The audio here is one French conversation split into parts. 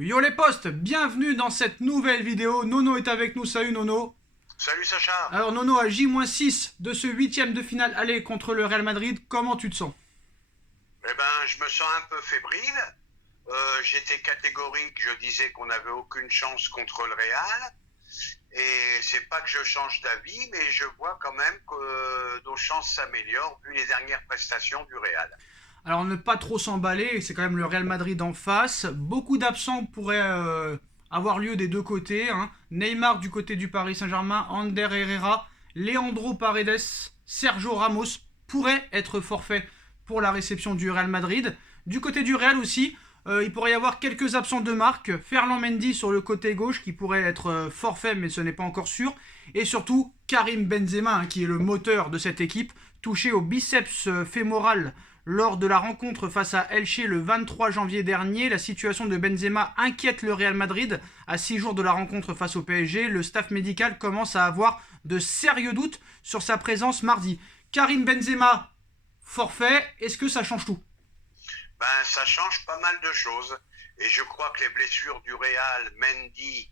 Yo les potes, bienvenue dans cette nouvelle vidéo. Nono est avec nous, salut Nono. Salut Sacha. Alors Nono, à J-6 de ce huitième de finale aller contre le Real Madrid, comment tu te sens? Eh ben, je me sens un peu fébrile. J'étais catégorique, je disais qu'on n'avait aucune chance contre le Real. Et c'est pas que je change d'avis, mais je vois quand même que nos chances s'améliorent vu les dernières prestations du Real. Alors ne pas trop s'emballer, c'est quand même le Real Madrid en face. Beaucoup d'absents pourraient avoir lieu des deux côtés, hein. Neymar du côté du Paris Saint-Germain, Ander Herrera, Leandro Paredes, Sergio Ramos pourraient être forfaits pour la réception du Real Madrid. Du côté du Real aussi, il pourrait y avoir quelques absents de marque. Ferland Mendy sur le côté gauche qui pourrait être forfait, mais ce n'est pas encore sûr. Et surtout Karim Benzema, hein, qui est le moteur de cette équipe, touché au biceps fémoral lors de la rencontre face à Elche le 23 janvier dernier. La situation de Benzema inquiète le Real Madrid. À 6 jours de la rencontre face au PSG, le staff médical commence à avoir de sérieux doutes sur sa présence mardi. Karim Benzema, forfait, est-ce que ça change tout? Ben, ça change pas mal de choses. Et je crois que les blessures du Real, Mendy,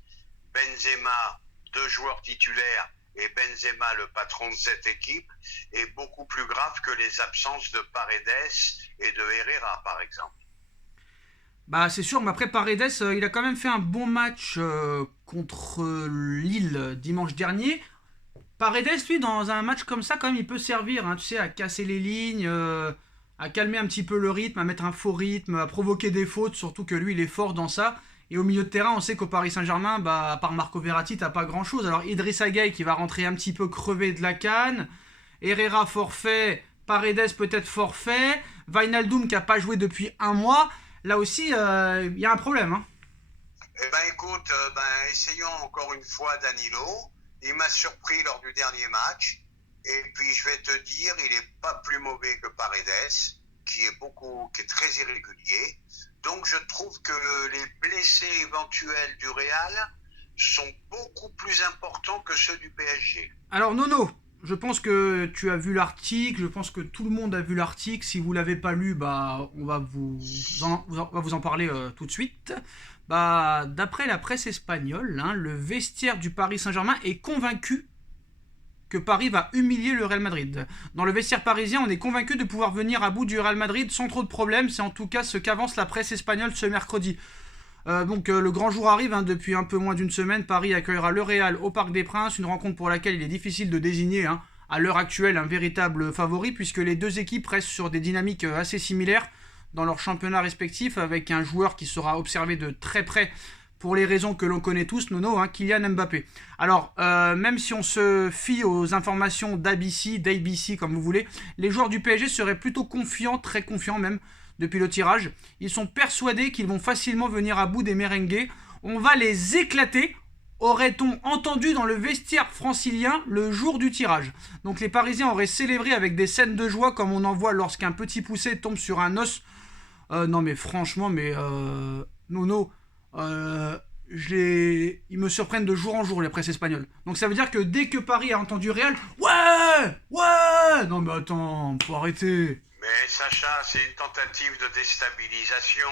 Benzema, deux joueurs titulaires, et Benzema, le patron de cette équipe, est beaucoup plus grave que les absences de Paredes et de Herrera, par exemple. Bah c'est sûr, mais après Paredes, il a quand même fait un bon match contre Lille dimanche dernier. Paredes, lui, dans un match comme ça, quand même, il peut servir, hein, tu sais, à casser les lignes, à calmer un petit peu le rythme, à mettre un faux rythme, à provoquer des fautes, surtout que lui, il est fort dans ça. Et au milieu de terrain, on sait qu'au Paris Saint-Germain, bah, à part Marco Verratti, t'as pas grand-chose. Alors Idrissa Gueye qui va rentrer un petit peu crevé de la canne, Herrera forfait, Paredes peut-être forfait, Wijnaldum qui a pas joué depuis un mois. Là aussi, il y a un problème, hein. Eh ben écoute, essayons encore une fois Danilo. Il m'a surpris lors du dernier match. Et puis je vais te dire, il est pas plus mauvais que Paredes, qui est très irrégulier. Donc je trouve que les blessés éventuels du Real sont beaucoup plus importants que ceux du PSG. Alors Nono, je pense que tu as vu l'article, je pense que tout le monde a vu l'article. Si vous l'avez pas lu, bah on va vous en parler tout de suite. Bah d'après la presse espagnole, hein, le vestiaire du Paris Saint-Germain est convaincu que Paris va humilier le Real Madrid. Dans le vestiaire parisien, on est convaincu de pouvoir venir à bout du Real Madrid sans trop de problèmes. C'est en tout cas ce qu'avance la presse espagnole ce mercredi. Le grand jour arrive, hein, depuis un peu moins d'une semaine. Paris accueillera le Real au Parc des Princes, une rencontre pour laquelle il est difficile de désigner, hein, à l'heure actuelle un véritable favori, puisque les deux équipes restent sur des dynamiques assez similaires dans leurs championnats respectifs, avec un joueur qui sera observé de très près pour les raisons que l'on connaît tous, Nono, hein, Kylian Mbappé. Alors, même si on se fie aux informations d'ABC, comme vous voulez, les joueurs du PSG seraient plutôt confiants, très confiants même, depuis le tirage. Ils sont persuadés qu'ils vont facilement venir à bout des merengues. On va les éclater, aurait-on entendu dans le vestiaire francilien le jour du tirage. Donc les Parisiens auraient célébré avec des scènes de joie comme on en voit lorsqu'un petit poussé tombe sur un os. Non mais franchement, Nono, ils me surprennent de jour en jour, les presses espagnoles. Donc ça veut dire que dès que Paris a entendu Real, ouais, ouais, non mais attends, faut arrêter. Mais Sacha, c'est une tentative de déstabilisation.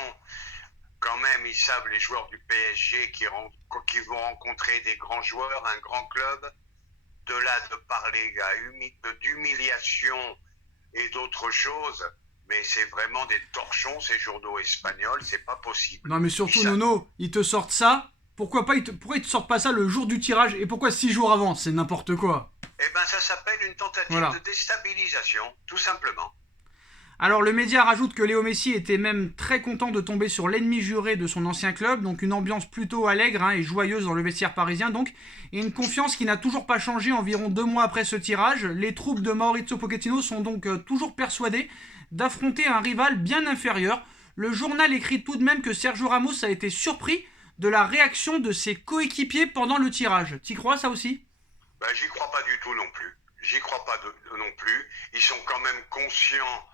Quand même, ils savent, les joueurs du PSG, qui vont rencontrer des grands joueurs, un grand club. De là de parler d'humiliation et d'autres choses, mais c'est vraiment des torchons, ces journaux espagnols, c'est pas possible. Non mais surtout Nono, ils te sortent ça. Pourquoi ils te sortent pas ça le jour du tirage? Et pourquoi 6 jours avant? C'est n'importe quoi. Eh ben, ça s'appelle une tentative Voilà. de déstabilisation, tout simplement. Alors le média rajoute que Léo Messi était même très content de tomber sur l'ennemi juré de son ancien club, donc une ambiance plutôt allègre, hein, et joyeuse dans le vestiaire parisien donc, et une confiance qui n'a toujours pas changé environ 2 mois après ce tirage. Les troupes de Maurizio Pochettino sont donc toujours persuadées d'affronter un rival bien inférieur. Le journal écrit tout de même que Sergio Ramos a été surpris de la réaction de ses coéquipiers pendant le tirage. T'y crois ça aussi? Ben, j'y crois pas du tout non plus. J'y crois pas non plus. Ils sont quand même conscients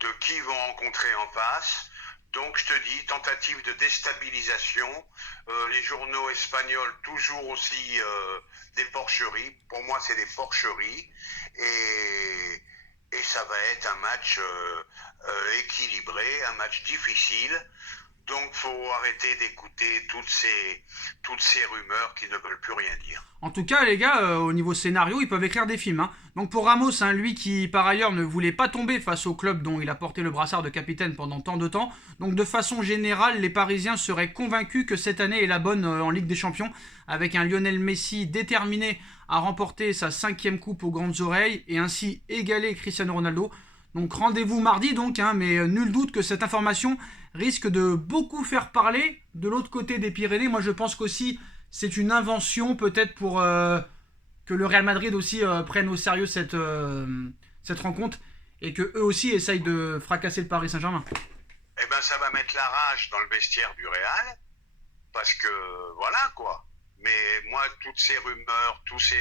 de qui ils vont rencontrer en face. Donc je te dis, tentative de déstabilisation. Les journaux espagnols, toujours aussi des porcheries. Pour moi, c'est des porcheries. Et ça va être un match équilibré, un match difficile. Donc, faut arrêter d'écouter toutes ces rumeurs qui ne veulent plus rien dire. En tout cas, les gars, au niveau scénario, ils peuvent écrire des films, hein. Donc pour Ramos, hein, lui qui par ailleurs ne voulait pas tomber face au club dont il a porté le brassard de capitaine pendant tant de temps, donc de façon générale, les Parisiens seraient convaincus que cette année est la bonne en Ligue des Champions, avec un Lionel Messi déterminé à remporter sa 5e coupe aux grandes oreilles et ainsi égaler Cristiano Ronaldo. Donc rendez-vous mardi donc, hein, mais nul doute que cette information risque de beaucoup faire parler. De l'autre côté des Pyrénées, moi je pense qu'aussi c'est une invention peut-être pour que le Real Madrid aussi prenne au sérieux cette rencontre et que eux aussi essayent de fracasser le Paris Saint-Germain. Eh ben, ça va mettre la rage dans le vestiaire du Real, parce que voilà quoi. Mais moi, toutes ces rumeurs, toutes ces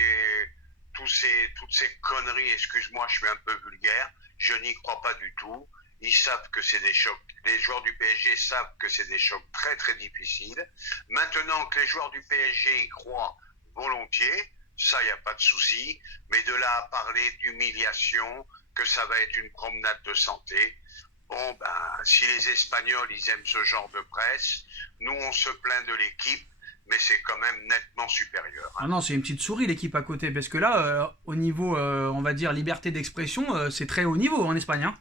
conneries, excuse-moi, je suis un peu vulgaire, je n'y crois pas du tout. Ils savent que c'est des chocs. Les joueurs du PSG savent que c'est des chocs très très difficiles. Maintenant que les joueurs du PSG y croient volontiers, ça, il n'y a pas de souci. Mais de là à parler d'humiliation, que ça va être une promenade de santé, bon, ben, si les Espagnols, ils aiment ce genre de presse, nous, on se plaint de l'équipe, mais c'est quand même nettement supérieur. Ah non, c'est une petite souris l'équipe à côté, parce que là, au niveau, on va dire, liberté d'expression, c'est très haut niveau en Espagne, hein.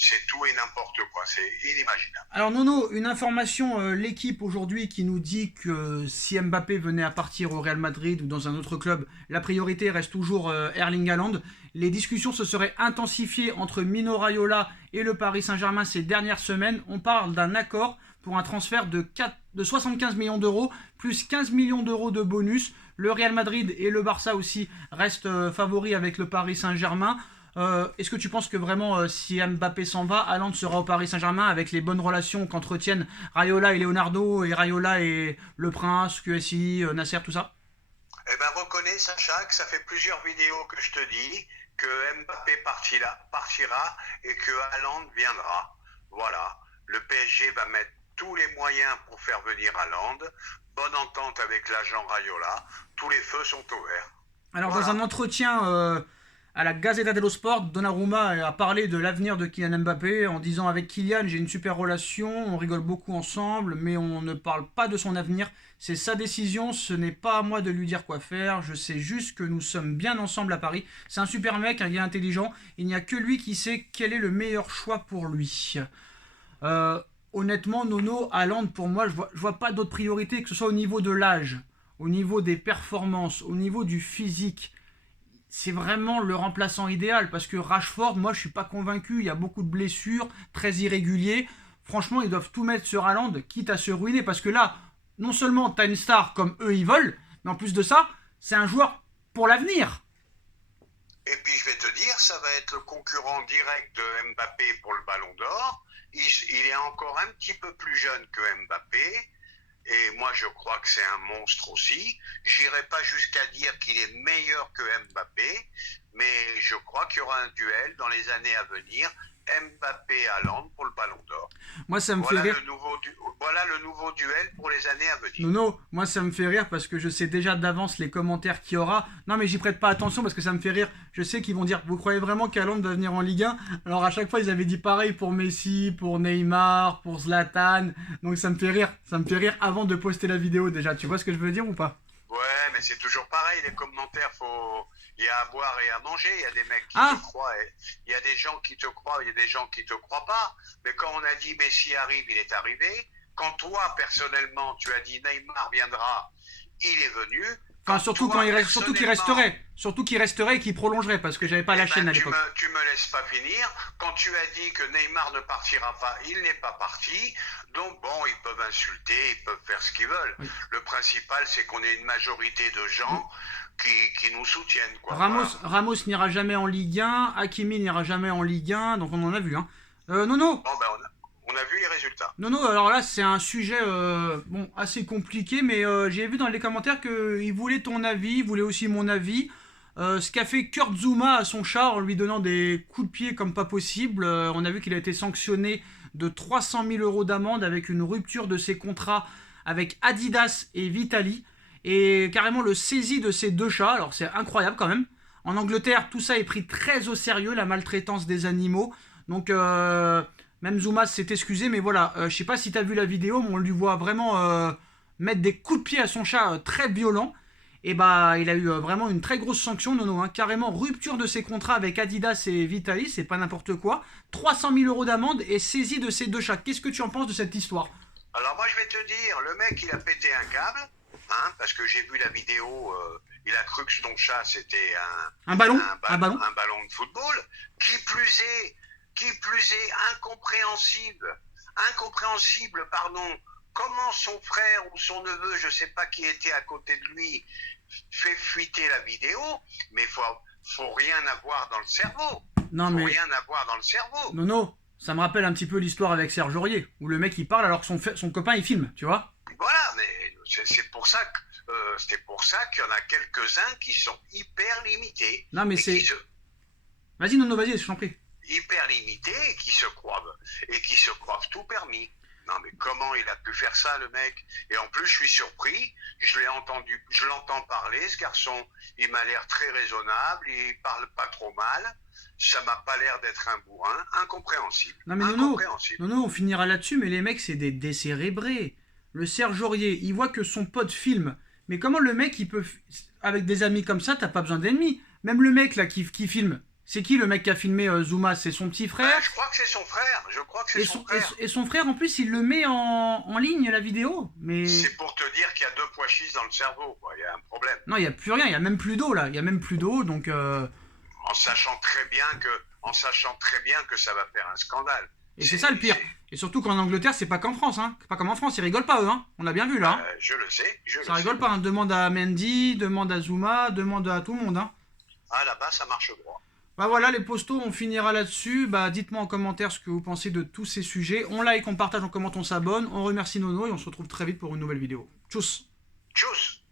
C'est tout et n'importe quoi, c'est inimaginable. Alors Nono, une information, l'équipe aujourd'hui qui nous dit que si Mbappé venait à partir au Real Madrid ou dans un autre club, la priorité reste toujours Erling Haaland. Les discussions se seraient intensifiées entre Mino Raiola et le Paris Saint-Germain ces dernières semaines. On parle d'un accord pour un transfert de 75 millions d'euros, plus 15 millions d'euros de bonus. Le Real Madrid et le Barça aussi restent favoris avec le Paris Saint-Germain. Est-ce que tu penses que vraiment, si Mbappé s'en va, Haaland sera au Paris Saint-Germain avec les bonnes relations qu'entretiennent Raiola et Leonardo, et Raiola et Le Prince, QSI, Nasser, tout ça? Eh ben, reconnais, Sacha, que ça fait plusieurs vidéos que je te dis que Mbappé partira et que Haaland viendra. Voilà. Le PSG va mettre tous les moyens pour faire venir Haaland. Bonne entente avec l'agent Raiola. Tous les feux sont ouverts. Alors, voilà. dans un entretien à la Gazzetta dello Sport, Donnarumma a parlé de l'avenir de Kylian Mbappé en disant: avec Kylian, j'ai une super relation, on rigole beaucoup ensemble, mais on ne parle pas de son avenir. C'est sa décision, ce n'est pas à moi de lui dire quoi faire. Je sais juste que nous sommes bien ensemble à Paris. C'est un super mec, un gars intelligent. Il n'y a que lui qui sait quel est le meilleur choix pour lui. Honnêtement, Nono, Haaland, pour moi, je vois pas d'autre priorité, que ce soit au niveau de l'âge, au niveau des performances, au niveau du physique. C'est vraiment le remplaçant idéal, parce que Rashford, moi je suis pas convaincu, il y a beaucoup de blessures, très irréguliers. Franchement, ils doivent tout mettre sur Haaland, quitte à se ruiner, parce que là, non seulement tu as une star comme eux ils veulent, mais en plus de ça, c'est un joueur pour l'avenir. Et puis je vais te dire, ça va être le concurrent direct de Mbappé pour le Ballon d'Or. Il est encore un petit peu plus jeune que Mbappé. Et moi, je crois que c'est un monstre aussi. J'irai pas jusqu'à dire qu'il est meilleur que Mbappé, mais je crois qu'il y aura un duel dans les années à venir. Mbappé-Haaland pour le Ballon d'Or. Moi, ça me fait rire. Voilà le nouveau duel pour les années à venir. Nono, moi, ça me fait rire parce que je sais déjà d'avance les commentaires qu'il y aura. Non, mais j'y prête pas attention parce que ça me fait rire. Je sais qu'ils vont dire: vous croyez vraiment qu'Haaland va venir en Ligue 1? Alors, à chaque fois, ils avaient dit pareil pour Messi, pour Neymar, pour Zlatan. Donc, ça me fait rire. Ça me fait rire avant de poster la vidéo déjà. Tu vois ce que je veux dire ou pas? Ouais, mais c'est toujours pareil. Les commentaires, il y a à boire et à manger. Il y a des mecs qui te croient. Il y a des gens qui te croient, il y a des gens qui te croient pas. Mais quand on a dit Messi arrive, il est arrivé. Quand toi, personnellement, tu as dit Neymar viendra, il est venu. Enfin, surtout qu'il resterait et qu'il prolongerait, parce que j'avais pas la chaîne à l'époque. Tu me laisses pas finir. Quand tu as dit que Neymar ne partira pas, il n'est pas parti. Donc bon, ils peuvent insulter, ils peuvent faire ce qu'ils veulent. Oui. Le principal, c'est qu'on ait une majorité de gens qui nous soutiennent, quoi. Ramos n'ira jamais en Ligue 1, Hakimi n'ira jamais en Ligue 1, donc on en a vu, hein. Nono. Bon, ben, on a vu les résultats. Non, alors là, c'est un sujet assez compliqué, mais j'ai vu dans les commentaires qu'il voulait ton avis, il voulait aussi mon avis. Ce qu'a fait Kurt Zouma à son chat en lui donnant des coups de pied comme pas possible. On a vu qu'il a été sanctionné de 300 000 euros d'amende avec une rupture de ses contrats avec Adidas et Vitali. Et carrément le saisi de ces deux chats. Alors c'est incroyable quand même. En Angleterre, tout ça est pris très au sérieux, la maltraitance des animaux. Donc Même Zuma s'est excusé, mais voilà, je sais pas si tu as vu la vidéo, mais on lui voit vraiment mettre des coups de pied à son chat très violents. Et bah, il a eu vraiment une très grosse sanction, Nono, hein, carrément rupture de ses contrats avec Adidas et Vitalis, c'est pas n'importe quoi. 300 000 euros d'amende et saisie de ses deux chats. Qu'est-ce que tu en penses de cette histoire? Alors moi je vais te dire, le mec il a pété un câble, hein, parce que j'ai vu la vidéo, il a cru que son chat c'était Un ballon? un ballon de football, qui plus est incompréhensible, pardon, comment son frère ou son neveu, je sais pas qui était à côté de lui, fait fuiter la vidéo, mais faut rien avoir dans le cerveau. Non mais, Rien avoir dans le cerveau. Nono, ça me rappelle un petit peu l'histoire avec Serge Aurier, où le mec il parle alors que son copain il filme, tu vois? Voilà, mais c'est pour ça qu'il y en a quelques-uns qui sont hyper limités. Non mais c'est... Vas-y Nono, vas-y, je t'en prie. Hyper limités et qui se croient tout permis. Non mais comment il a pu faire ça le mec? Et en plus je suis surpris, je l'entends parler, ce garçon, il m'a l'air très raisonnable, il parle pas trop mal, ça m'a pas l'air d'être un bourrin, incompréhensible. Non mais Nono, on finira là-dessus, mais les mecs c'est des décérébrés. Le Serge Aurier, il voit que son pote filme. Mais comment le mec, il peut... Avec des amis comme ça, t'as pas besoin d'ennemis. Même le mec là qui filme, c'est qui le mec qui a filmé Zuma? C'est son petit frère? Je crois que c'est son frère, Et son frère, en plus, il le met en ligne, la vidéo. Mais... C'est pour te dire qu'il y a 2 pois chiches dans le cerveau, quoi. Il y a un problème. Non, il n'y a plus rien, il n'y a même plus d'eau, là. Il n'y a même plus d'eau, donc... En sachant très bien que ça va faire un scandale. Et c'est ça le pire. Et surtout qu'en Angleterre, c'est pas qu'en France, hein. C'est pas comme en France, ils rigolent pas, eux, hein. On l'a bien vu, là. Je le sais, Ça rigole pas, hein. Demande à Mendy, demande à Zuma, demande à tout le monde, hein. Ah, là-bas, ça marche droit. Bah voilà les postos, on finira là-dessus. Bah dites-moi en commentaire ce que vous pensez de tous ces sujets. On like, on partage, on commente, on s'abonne. On remercie Nono et on se retrouve très vite pour une nouvelle vidéo. Tchuss. Tchuss.